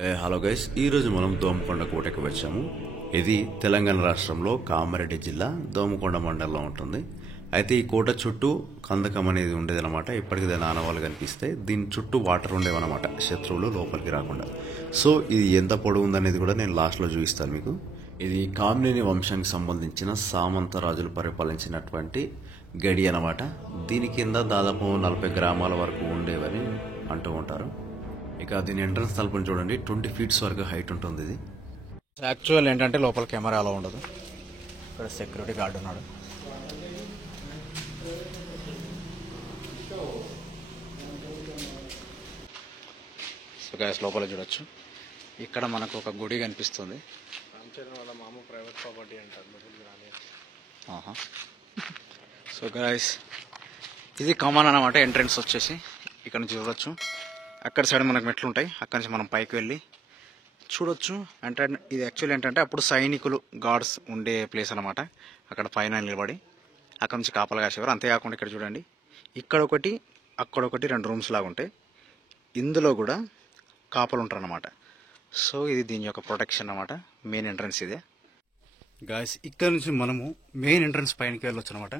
Hello guys, ఈరోజు మనం దోమకొండ కోటకి వచ్చాము. ఇది తెలంగాణ రాష్ట్రంలో కామారెడ్డి జిల్లా దోమకొండ మండలంలో ఉంటుంది. అయితే ఈ కోట చుట్టూ కందకం అనేది ఉండేది అనమాట. ఇప్పటికి దాని ఆనవాళ్ళు కనిపిస్తాయి. దీని చుట్టూ వాటర్ ఉండేవన్నమాట, శత్రువులు లోపలికి రాకుండా. సో ఇది ఎంత పొడవు ఉందనేది కూడా నేను లాస్ట్లో చూపిస్తాను మీకు. ఇది కామినేని వంశానికి సంబంధించిన సామంత రాజులు పరిపాలించినటువంటి గడి అనమాట. దీని కింద దాదాపు 40 గ్రామాల వరకు ఉండేవని అంటూ ఉంటారు. ఇక దీని ఎంట్రన్స్ తలుపుని చూడండి, 20 ఫీట్స్ వరకు హైట్ ఉంటుంది. ఇది యాక్చువల్ ఏంటంటే లోపల కెమెరా అలా ఉండదు. ఇక్కడ సెక్యూరిటీ గార్డ్ ఉన్నాడు. సో గైస్ లోపల చూడొచ్చు. ఇక్కడ మనకు ఒక గుడి కనిపిస్తుంది. వాళ్ళ మామ ప్రైవేట్ ప్రాపర్టీ అంటారు. సో గైస్ ఇది కామన్ అన్నమాట. ఎంట్రన్స్ వచ్చేసి ఇక్కడ నుంచి చూడొచ్చు. అక్కడ సైడ్ మనకు మెట్లు ఉంటాయి. అక్కడి నుంచి మనం పైకి వెళ్ళి చూడొచ్చు. అంటే ఇది యాక్చువల్ ఏంటంటే అప్పుడు సైనికులు గార్డ్స్ ఉండే ప్లేస్ అనమాట. అక్కడ పైన నిలబడి అక్కడ నుంచి కాపలా కాసేవారు. అంతేకాకుండా ఇక్కడ చూడండి, ఇక్కడ ఒకటి అక్కడ ఒకటి 2 రూమ్స్ లాగా ఉంటాయి. ఇందులో కూడా కాపలు ఉంటారు అనమాట. సో ఇది దీని యొక్క ప్రొటెక్షన్ అనమాట. మెయిన్ ఎంట్రన్స్ ఇదే గాయస్. ఇక్కడ నుంచి మనము మెయిన్ ఎంట్రన్స్ పైనకి వెళ్ళొచ్చు అనమాట.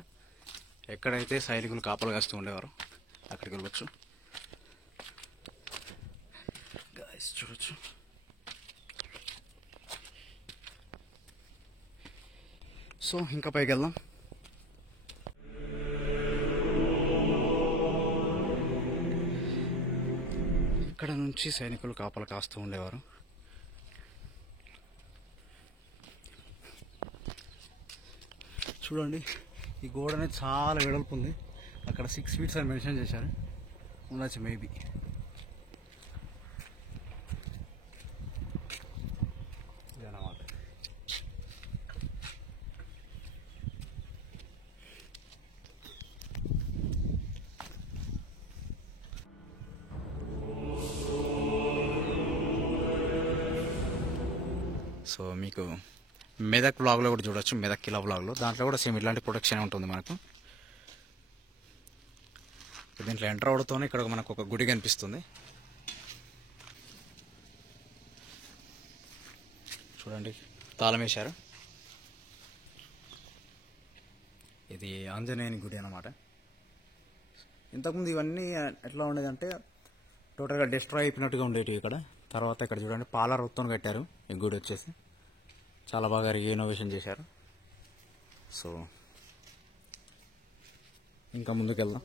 ఎక్కడైతే సైనికులు కాపలు కాస్తూ ఉండేవారు అక్కడికి వెళ్ళొచ్చు. గాయస్ చూడొచ్చు. సో ఇంకా పైకి వెళ్దాం. ఇక్కడ నుంచి సైనికులు కాపలు కాస్తూ ఉండేవారు. చూడండి, ఈ గోడ అనేది చాలా వెడల్పు ఉంది. అక్కడ 6 ఫీట్స్ అని మెన్షన్ చేశారు. ఉండొచ్చు మేబీ. ఇదన్నమాట. సో మీకు మెదక్ బ్లాగ్లో కూడా చూడొచ్చు. మెదక్ కిలా బ్లాగ్లో దాంట్లో కూడా సేమ్ ఇలాంటి ప్రొటెక్షన్ ఉంటుంది మనకు. దీంట్లో ఎంటర్ అవడంతోనే ఇక్కడ మనకు ఒక గుడి కనిపిస్తుంది. చూడండి, తాళం వేశారు. ఇది ఆంజనేయుని గుడి అన్నమాట. ఇంతకుముందు ఇవన్నీ ఎట్లా ఉండేదంటే టోటల్గా డిస్ట్రాయ్ అయిపోయినట్టుగా ఉండేవి ఇక్కడ. తర్వాత ఇక్కడ చూడండి, పాల రొత్తం కట్టారు. ఈ గుడి వచ్చేసి చాలా బాగా రీఇనోవేషన్ చేశారు. సో ఇంకా ముందుకు వెళ్దాం.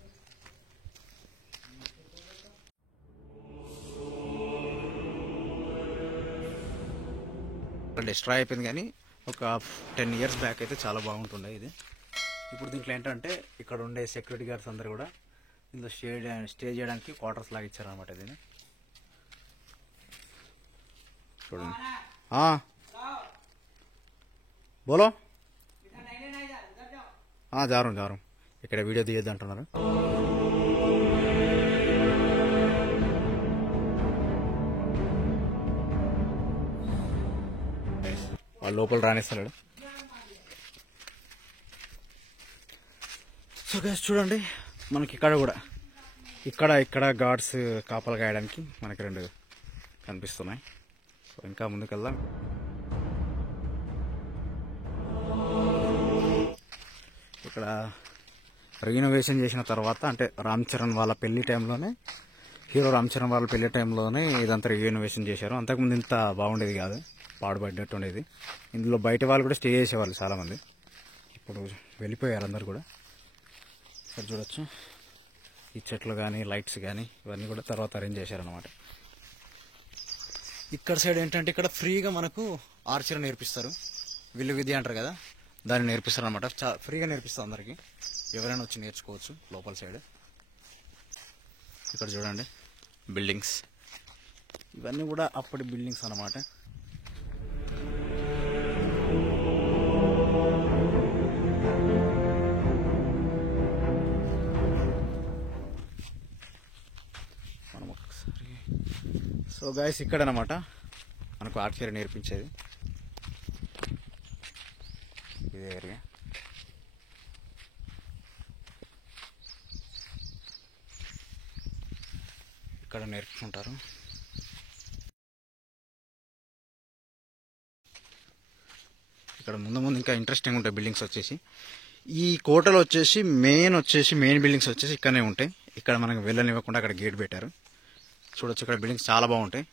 డిస్ట్రాయ్ అయిపోయింది కానీ ఒక 10 ఇయర్స్ బ్యాక్ అయితే చాలా బాగుంటుండే ఇది. ఇప్పుడు దీంట్లో ఏంటంటే ఇక్కడ ఉండే సెక్యూరిటీ గార్డ్స్ అందరు కూడా ఇందులో స్టే చేయడానికి క్వార్టర్స్ లాగా ఇచ్చారనమాట. దీన్ని చూడండి. బోలో జారు ఇక్కడ వీడియో తీయద్దు అంటున్నారు. వాళ్ళు లోపల రానిస్తున్నాడు. సో గైస్ చూడండి, మనకి ఇక్కడ కూడా ఇక్కడ గార్డ్స్ కాపలు కాయడానికి మనకి 2 కనిపిస్తున్నాయి. సో ఇంకా ముందుకు వెళ్దాం. ఇక్కడ రీనోవేషన్ చేసిన తర్వాత అంటే రామ్ చరణ్ వాళ్ళ పెళ్లి టైంలోనే, హీరో రామ్ చరణ్ వాళ్ళ పెళ్లి టైంలోనే ఇదంతా రీనోవేషన్ చేశారు. అంతకుముందు ఇంత బాగుండేది కాదు, పాడుపడ్డట్టు ఉండేది. ఇందులో బయట వాళ్ళు కూడా స్టే చేసేవాళ్ళు చాలామంది. ఇప్పుడు వెళ్ళిపోయారు అందరు కూడా. ఇక్కడ చూడొచ్చు, ఈ చెట్లు కానీ లైట్స్ కానీ ఇవన్నీ కూడా తర్వాత అరేంజ్ చేశారనమాట. ఇక్కడ సైడ్ ఏంటంటే ఇక్కడ ఫ్రీగా మనకు ఆర్చరీ నేర్పిస్తారు. విల్లు విద్య అంటారు కదా, దాన్ని నేర్పిస్తారు అనమాట. ఫ్రీగా నేర్పిస్తారు అందరికి. ఎవరైనా వచ్చి నేర్చుకోవచ్చు లోపల సైడ్. ఇక్కడ చూడండి బిల్డింగ్స్, ఇవన్నీ కూడా అప్పటి బిల్డింగ్స్ అన్నమాట. మనం ఒకసారి సో గైస్ ఇక్కడ అనమాట మనకు ఆర్చరీ నేర్పించేది ఇదే ఏరియా. ఇక్కడ నేర్పుకుంటారు. ఇక్కడ ముందు ముందు ఇంకా ఇంట్రెస్టింగ్ ఉంటాయి బిల్డింగ్స్ వచ్చేసి. ఈ కోటలో వచ్చేసి మెయిన్ బిల్డింగ్స్ వచ్చేసి ఇక్కడనే ఉంటాయి. ఇక్కడ మనకు వెళ్ళనివ్వకుండా అక్కడ గేట్ పెట్టారు. చూడొచ్చు, ఇక్కడ బిల్డింగ్స్ చాలా బాగుంటాయి.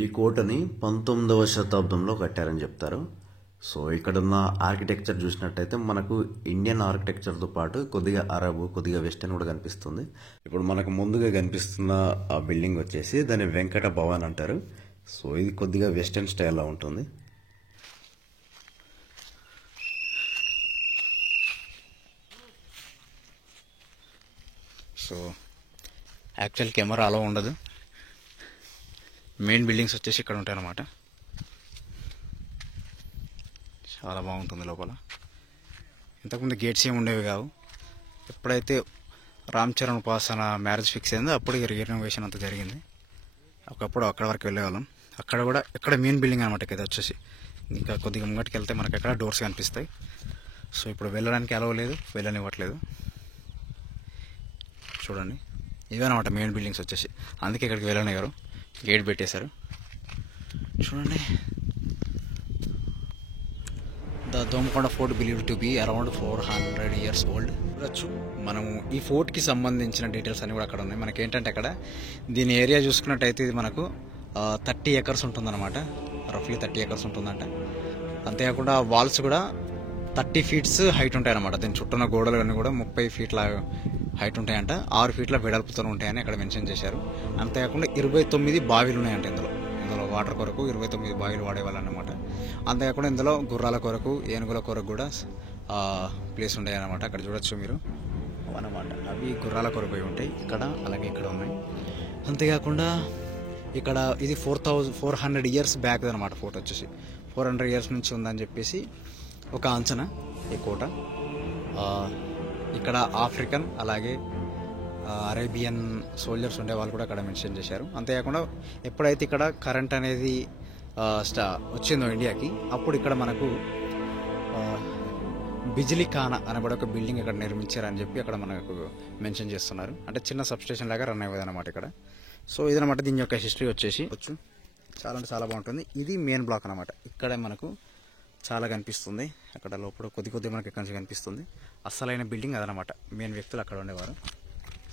ఈ కోటని 19వ శతాబ్దంలో కట్టారని చెప్తారు. సో ఇక్కడున్న ఆర్కిటెక్చర్ చూసినట్టయితే మనకు ఇండియన్ ఆర్కిటెక్చర్తో పాటు కొద్దిగా అరబ్, కొద్దిగా వెస్టర్న్ కూడా కనిపిస్తుంది. ఇప్పుడు మనకు ముందుగా కనిపిస్తున్న ఆ బిల్డింగ్ వచ్చేసి దాన్ని వెంకట భవన్ అంటారు. సో ఇది కొద్దిగా వెస్టర్న్ స్టైల్లో ఉంటుంది. సో యాక్చువల్ కెమెరా అలా ఉండదు. మెయిన్ బిల్డింగ్స్ వచ్చేసి ఇక్కడ ఉంటాయి అన్నమాట. చాలా బాగుంటుంది లోపల. ఇంతకుముందు గేట్స్ ఏమి ఉండేవి కావు. ఎప్పుడైతే రామ్ చరణ్ ఉపాసన మ్యారేజ్ ఫిక్స్ అయిందో అప్పుడు రీనోవేషన్ అంతా జరిగింది. ఒకప్పుడు అక్కడ వరకు వెళ్ళేవాళ్ళం. ఇక్కడ మెయిన్ బిల్డింగ్ అనమాట. ఇది వచ్చేసి ఇంకా కొద్దిగా ముంగటికి వెళ్తే మనకి ఎక్కడ డోర్స్ కనిపిస్తాయి. సో ఇప్పుడు వెళ్ళడానికి అలవ్ లేదు, వెళ్ళనివ్వట్లేదు. చూడండి, ఇవన్నమాట మెయిన్ బిల్డింగ్స్ వచ్చేసి. అందుకే ఇక్కడికి వెళ్ళనివ్వరు, గేట్ పెట్టేశారు. చూడండి, the Domakonda fort believe to be around 400 years old. చూడొచ్చు, మనము ఈ ఫోర్ట్కి సంబంధించిన డీటెయిల్స్ అన్ని కూడా అక్కడ ఉన్నాయి. మనకి ఏంటంటే అక్కడ దీని ఏరియా చూసుకున్నట్టయితే ఇది మనకు 30 acres ఉంటుందన్నమాట. రఫ్లీ 30 acres ఉంటుందంట. అంతేకాకుండా వాల్స్ కూడా 30 feet హైట్ ఉంటాయన్నమాట. దీని చుట్టూన్న గోడలు అన్నీ కూడా 30 feet హైట్ ఉంటాయంట. 6 feet వెడల్పుతో ఉంటాయని అక్కడ మెన్షన్ చేశారు. అంతేకాకుండా 29 బావిలు ఉన్నాయంట. ఇందులో వాటర్ కొరకు 29 బావిలు వాడేవాళ్ళు అన్నమాట. అంతేకాకుండా ఇందులో గుర్రాల కొరకు, ఏనుగుల కొరకు కూడా ప్లేస్ ఉంటాయి అన్నమాట. అక్కడ చూడొచ్చు మీరు అన్నమాట. అవి గుర్రాల కొరకు ఉంటాయి ఇక్కడ, అలాగే ఇక్కడ ఉన్నాయి. అంతేకాకుండా ఇక్కడ ఇది 400 years బ్యాక్ అనమాట. ఫోర్ట్ వచ్చేసి 400 years నుంచి ఉందని చెప్పేసి ఒక అంచనా ఈ కోట. ఇక్కడ ఆఫ్రికన్ అలాగే అరేబియన్ సోల్జర్స్ ఉండే వాళ్ళు కూడా అక్కడ మెన్షన్ చేశారు. అంతేకాకుండా ఎప్పుడైతే ఇక్కడ కరెంట్ అనేది వచ్చిందో ఇండియాకి, అప్పుడు ఇక్కడ మనకు బిజిలీ ఖానా అనబడే ఒక బిల్డింగ్ ఇక్కడ నిర్మించారని చెప్పి అక్కడ మనకు మెన్షన్ చేస్తున్నారు. అంటే చిన్న సబ్స్టేషన్ లాగా రన్ అయ్యేది అనమాట ఇక్కడ. సో ఇదనమాట దీని యొక్క హిస్టరీ వచ్చేసి. చాలా అంటే చాలా బాగుంటుంది. ఇది మెయిన్ బ్లాక్ అనమాట. ఇక్కడే మనకు చాలా కనిపిస్తుంది. అక్కడ లోపల కొద్ది మనకి ఎక్కడి నుంచి కనిపిస్తుంది. అస్సలైన బిల్డింగ్ అదనమాట. మెయిన్ వ్యక్తులు అక్కడ ఉండేవారు.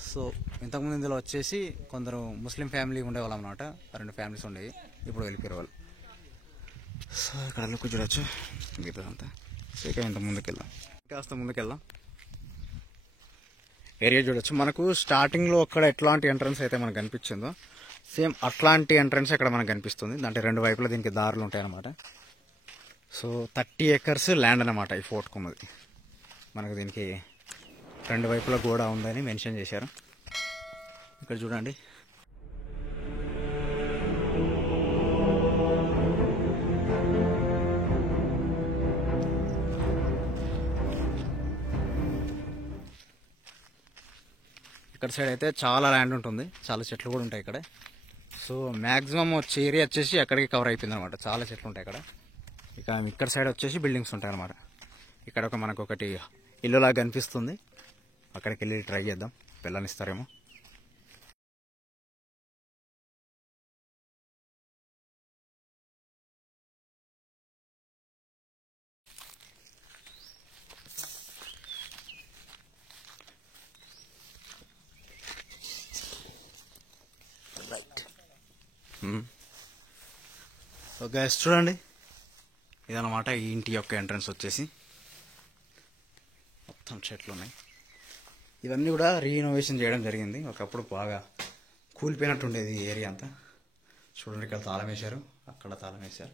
సో ఇంతకుముందు ఇందులో వచ్చేసి కొందరు ముస్లిం ఫ్యామిలీ ఉండేవాళ్ళు అనమాట. 2 ఫ్యామిలీస్ ఉండేవి, ఇప్పుడు వెళ్ళిపోయారు వాళ్ళు. సో ఇక్కడ లుక్ చూడొచ్చు మిగతా అంతా. సో ఇక ఇంత ముందుకెళ్దాం, కాస్త ముందుకెళ్దాం. ఏరియా చూడొచ్చు. మనకు స్టార్టింగ్లో అక్కడ ఎట్లాంటి ఎంట్రన్స్ అయితే మనకు కనిపించిందో సేమ్ అట్లాంటి ఎంట్రన్స్ ఇక్కడ మనకు కనిపిస్తుంది. అంటే 2 వైపులా దీనికి దారులు ఉంటాయి అన్నమాట. సో 30 acres ల్యాండ్ అనమాట ఈ ఫోర్ట్ కున్నది. మనకు దీనికి 2 వైపులా గోడ ఉందని మెన్షన్ చేశారు. ఇక్కడ చూడండి, ఇక్కడ సైడ్ అయితే చాలా ల్యాండ్ ఉంటుంది, చాలా చెట్లు కూడా ఉంటాయి ఇక్కడ. సో మ్యాక్సిమం వచ్చే ఏరియా వచ్చేసి అక్కడికి కవర్ అయిపోయింది అనమాట. చాలా చెట్లు ఉంటాయి ఇక్కడ. ఇక్కడ సైడ్ వచ్చేసి బిల్డింగ్స్ ఉంటాయి అనమాట. ఇక్కడ మనకు ఒకటి ఇల్లులాగా కనిపిస్తుంది. అక్కడికి వెళ్ళి ట్రై చేద్దాం, పిల్లనిస్తారేమో. సో గైస్ చూడండి, ఇదన్నమాట ఈ ఇంటి యొక్క ఎంట్రన్స్ వచ్చేసి. మొత్తం చెట్లు ఉన్నాయి. ఇవన్నీ కూడా రీఇనోవేషన్ చేయడం జరిగింది. ఒకప్పుడు బాగా కూలిపోయినట్టు ఉండేది ఈ ఏరియా అంతా. చూడండి, ఇక్కడ తాళం వేశారు, అక్కడ తాళం వేశారు.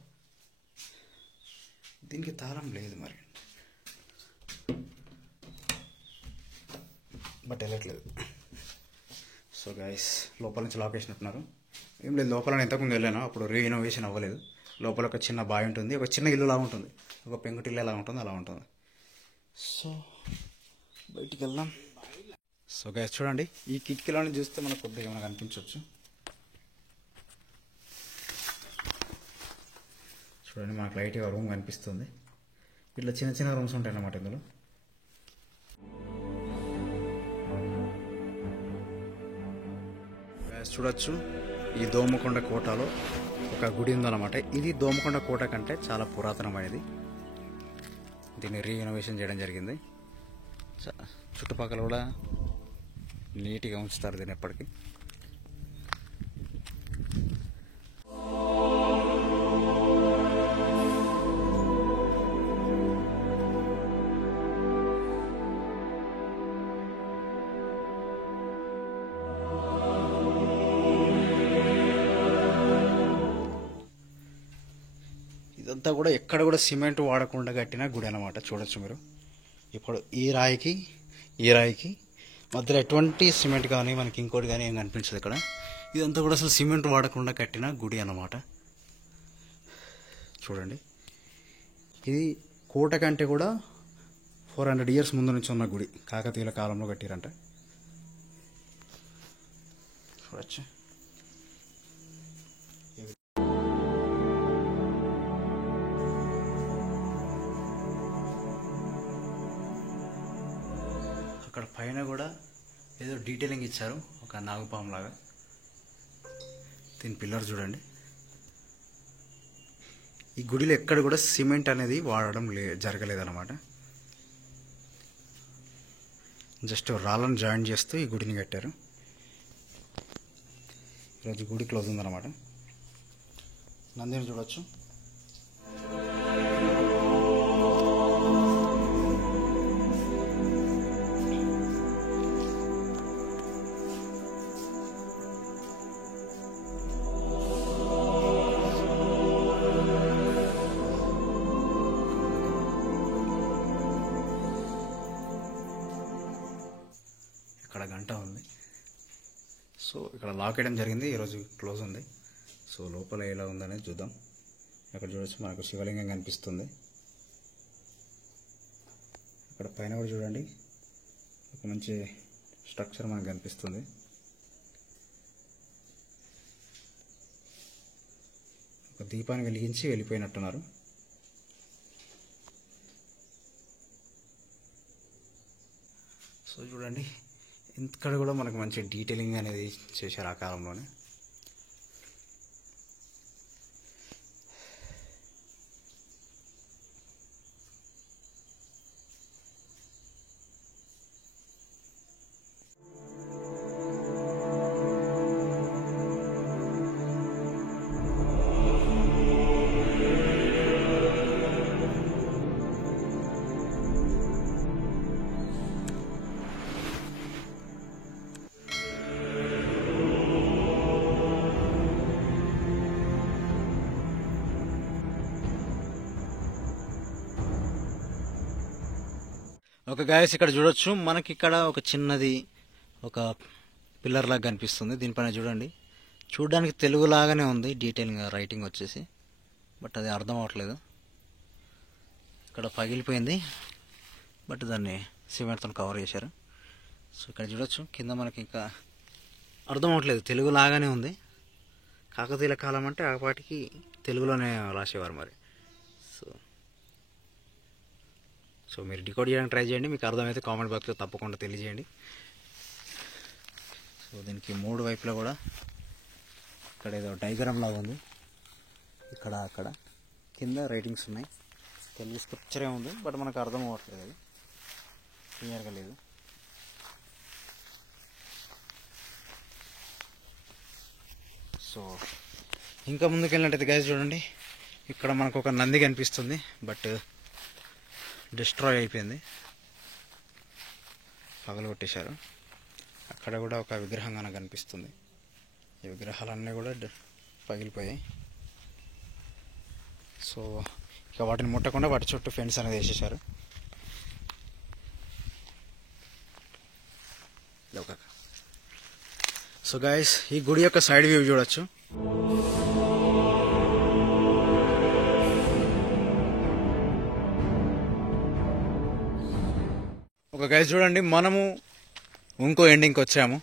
దీనికి తాళం లేదు మరి, బట్ వెళ్ళట్లేదు. సో గైస్ లోపల నుంచి లాక్ వేసినట్టున్నారు. ఏం లేదు, లోపల ఇంతకుముందు వెళ్ళాను, అప్పుడు రీఇనోవేషన్ అవ్వలేదు. లోపల ఒక చిన్న బావి ఉంటుంది, ఒక చిన్న ఇల్లు లాగా ఉంటుంది, ఒక పెంకుటిల్లు ఎలా ఉంటుంది అలా ఉంటుంది. సో బయటికి వెళ్దాం. సో గైస్ చూడండి, ఈ కిటికీలోని చూస్తే మనకు కొద్దిగా మనకు అనిపించవచ్చు. చూడండి, మనకు లైట్గా రూమ్ కనిపిస్తుంది. ఇట్లా చిన్న చిన్న రూమ్స్ ఉంటాయి అన్నమాట ఇందులో. చూడొచ్చు, ఈ దోమకొండ కోటలో ఒక గుడి ఉందన్నమాట. ఇది దోమకొండ కోట కంటే చాలా పురాతనమైనది. దీన్ని రీఇనోవేషన్ చేయడం జరిగింది. చుట్టుపక్కల కూడా నీట్గా ఉంచుతారు దీన్ని ఎప్పటికీ. ఇదంతా కూడా ఎక్కడ కూడా సిమెంట్ వాడకుండా కట్టిన గుడి అన్నమాట. చూడొచ్చు మీరు. ఇప్పుడు ఈ రాయికి మధ్యలో ఎటువంటి సిమెంట్ కానీ మనకి ఇంకోటి కానీ ఏం కనిపించదు ఇక్కడ. ఇదంతా కూడా అసలు సిమెంట్ వాడకుండా కట్టిన గుడి అన్నమాట. చూడండి, ఇది కోట కంటే కూడా 400 years ముందు నుంచి ఉన్న గుడి. కాకతీయుల కాలంలో కట్టిరంట. చూడొచ్చు. అక్కడ పైన కూడా ఏదో డీటెయిలింగ్ ఇచ్చారు, ఒక నాగుపాము లాగా. దీని పిల్లర్ చూడండి. ఈ గుడిలో ఎక్కడ కూడా సిమెంట్ అనేది వాడడం జరగలేదన్నమాట. జస్ట్ రాళ్ళను జాయిన్ చేస్తూ ఈ గుడిని కట్టారు. ఈరోజు గుడి క్లోజ్ ఉందన్నమాట. నందిని చూడొచ్చు. ఇక్కడ గంట ఉంది. సో ఇక్కడ లాక్ వేయడం జరిగింది, ఈరోజు క్లోజ్ ఉంది. సో లోపల ఎలా ఉందనేది చూద్దాం. అక్కడ చూడొచ్చు, మనకు శివలింగం కనిపిస్తుంది. అక్కడ పైన కూడా చూడండి, ఒక మంచి స్ట్రక్చర్ మనకు కనిపిస్తుంది. ఒక దీపాన్ని వెలిగించి వెళ్ళిపోయినట్టున్నారు. సో చూడండి, ఇక్కడ కూడా మనకు మంచి డీటెయిలింగ్ అనేది చేశారు ఆ కాలంలోనే. ఒక గాయస్ ఇక్కడ చూడొచ్చు, మనకి ఇక్కడ ఒక చిన్నది ఒక పిల్లర్ లాగా కనిపిస్తుంది. దీనిపైన చూడండి, చూడడానికి తెలుగు లాగానే ఉంది డీటెయిలింగ్ రైటింగ్ వచ్చేసి, బట్ అది అర్థం అవ్వట్లేదు. ఇక్కడ పగిలిపోయింది, బట్ దాన్ని సిమెంట్తో కవర్ చేశారు. సో ఇక్కడ చూడొచ్చు, కింద మనకి ఇంకా అర్థం అవ్వట్లేదు, తెలుగు లాగానే ఉంది. కాకతీయుల కాలం అంటే ఆ పాటికి తెలుగులోనే రాసేవారు మరి. సో మీరు డికోడ్ చేయడానికి ట్రై చేయండి, మీకు అర్థమైతే కామెంట్ బాక్స్లో తప్పకుండా తెలియజేయండి. సో దీనికి 3 వైపులా కూడా ఇక్కడ ఏదో డయాగ్రామ్ లాగా ఉంది. ఇక్కడ అక్కడ కింద రైటింగ్స్ ఉన్నాయి, తెలుగు స్క్రిప్చరే ఉంది, బట్ మనకు అర్థం అవ్వట్లేదు, అది క్లియర్గా లేదు. సో ఇంకా ముందుకు వెళ్ళినట్టయితే గైస్ చూడండి, ఇక్కడ మనకు ఒక నంది కనిపిస్తుంది, బట్ డిస్ట్రాయ్ అయిపోయింది, పగలగొట్టేశారు. అక్కడ కూడా ఒక విగ్రహం కనుక కనిపిస్తుంది. ఈ విగ్రహాలన్నీ కూడా పగిలిపోయాయి. సో ఇక వాటిని ముట్టకుండా వాటి చుట్టూ ఫెన్స్ అనేది వేసేసారు. సో గైస్, ఈ గుడి యొక్క సైడ్ వ్యూ చూడొచ్చు. ఒక గైస్ చూడండి, మనము ఇంకో ఎండింగ్కి వచ్చాము.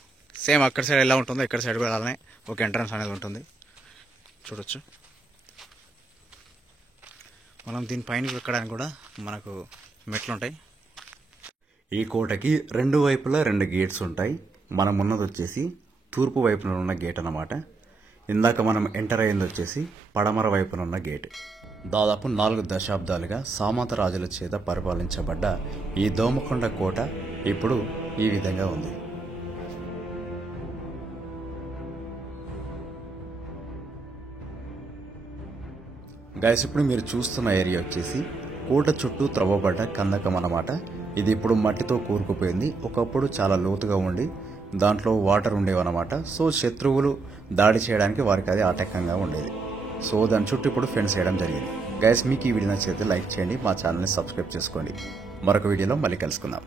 సేమ్ అక్కడ సైడ్ ఎలా ఉంటుందో ఇక్కడ సైడ్ కూడా అలానే ఒక ఎంట్రన్స్ అనేది ఉంటుంది. చూడొచ్చు, మనం దీనిపైన ఎక్కడానికి కూడా మనకు మెట్లు ఉంటాయి. ఈ కోటకి 2 వైపులా 2 గేట్స్ ఉంటాయి. మనం ఉన్నది వచ్చేసి తూర్పు వైపున ఉన్న గేట్ అన్నమాట. ఇందాక మనం ఎంటర్ అయ్యింది వచ్చేసి పడమర వైపునున్న గేట్. దాదాపు 4 దశాబ్దాలుగా సామంత రాజుల చేత పరిపాలించబడ్డ ఈ దోమకొండ కోట ఇప్పుడు ఈ విధంగా ఉంది. గైస్, ఇప్పుడు మీరు చూస్తున్న ఏరియా వచ్చేసి కోట చుట్టూ త్రవ్వబడ్డ కందకం అన్నమాట. ఇది ఇప్పుడు మట్టితో కూరుకుపోయింది. ఒకప్పుడు చాలా లోతుగా ఉండి దాంట్లో వాటర్ ఉండేవన్నమాట. సో శత్రువులు దాడి చేయడానికి వారికి అది ఆటంకంగా ఉండేది. సో దాని చుట్టూ ఇప్పుడు ఫెన్స్ వేయడం జరిగింది. గైస్, మీకు ఈ వీడియో నచ్చితే లైక్ చేయండి, మా ఛానల్ని సబ్స్క్రైబ్ చేసుకోండి. మరొక వీడియోలో మళ్ళీ కలుసుకుందాం.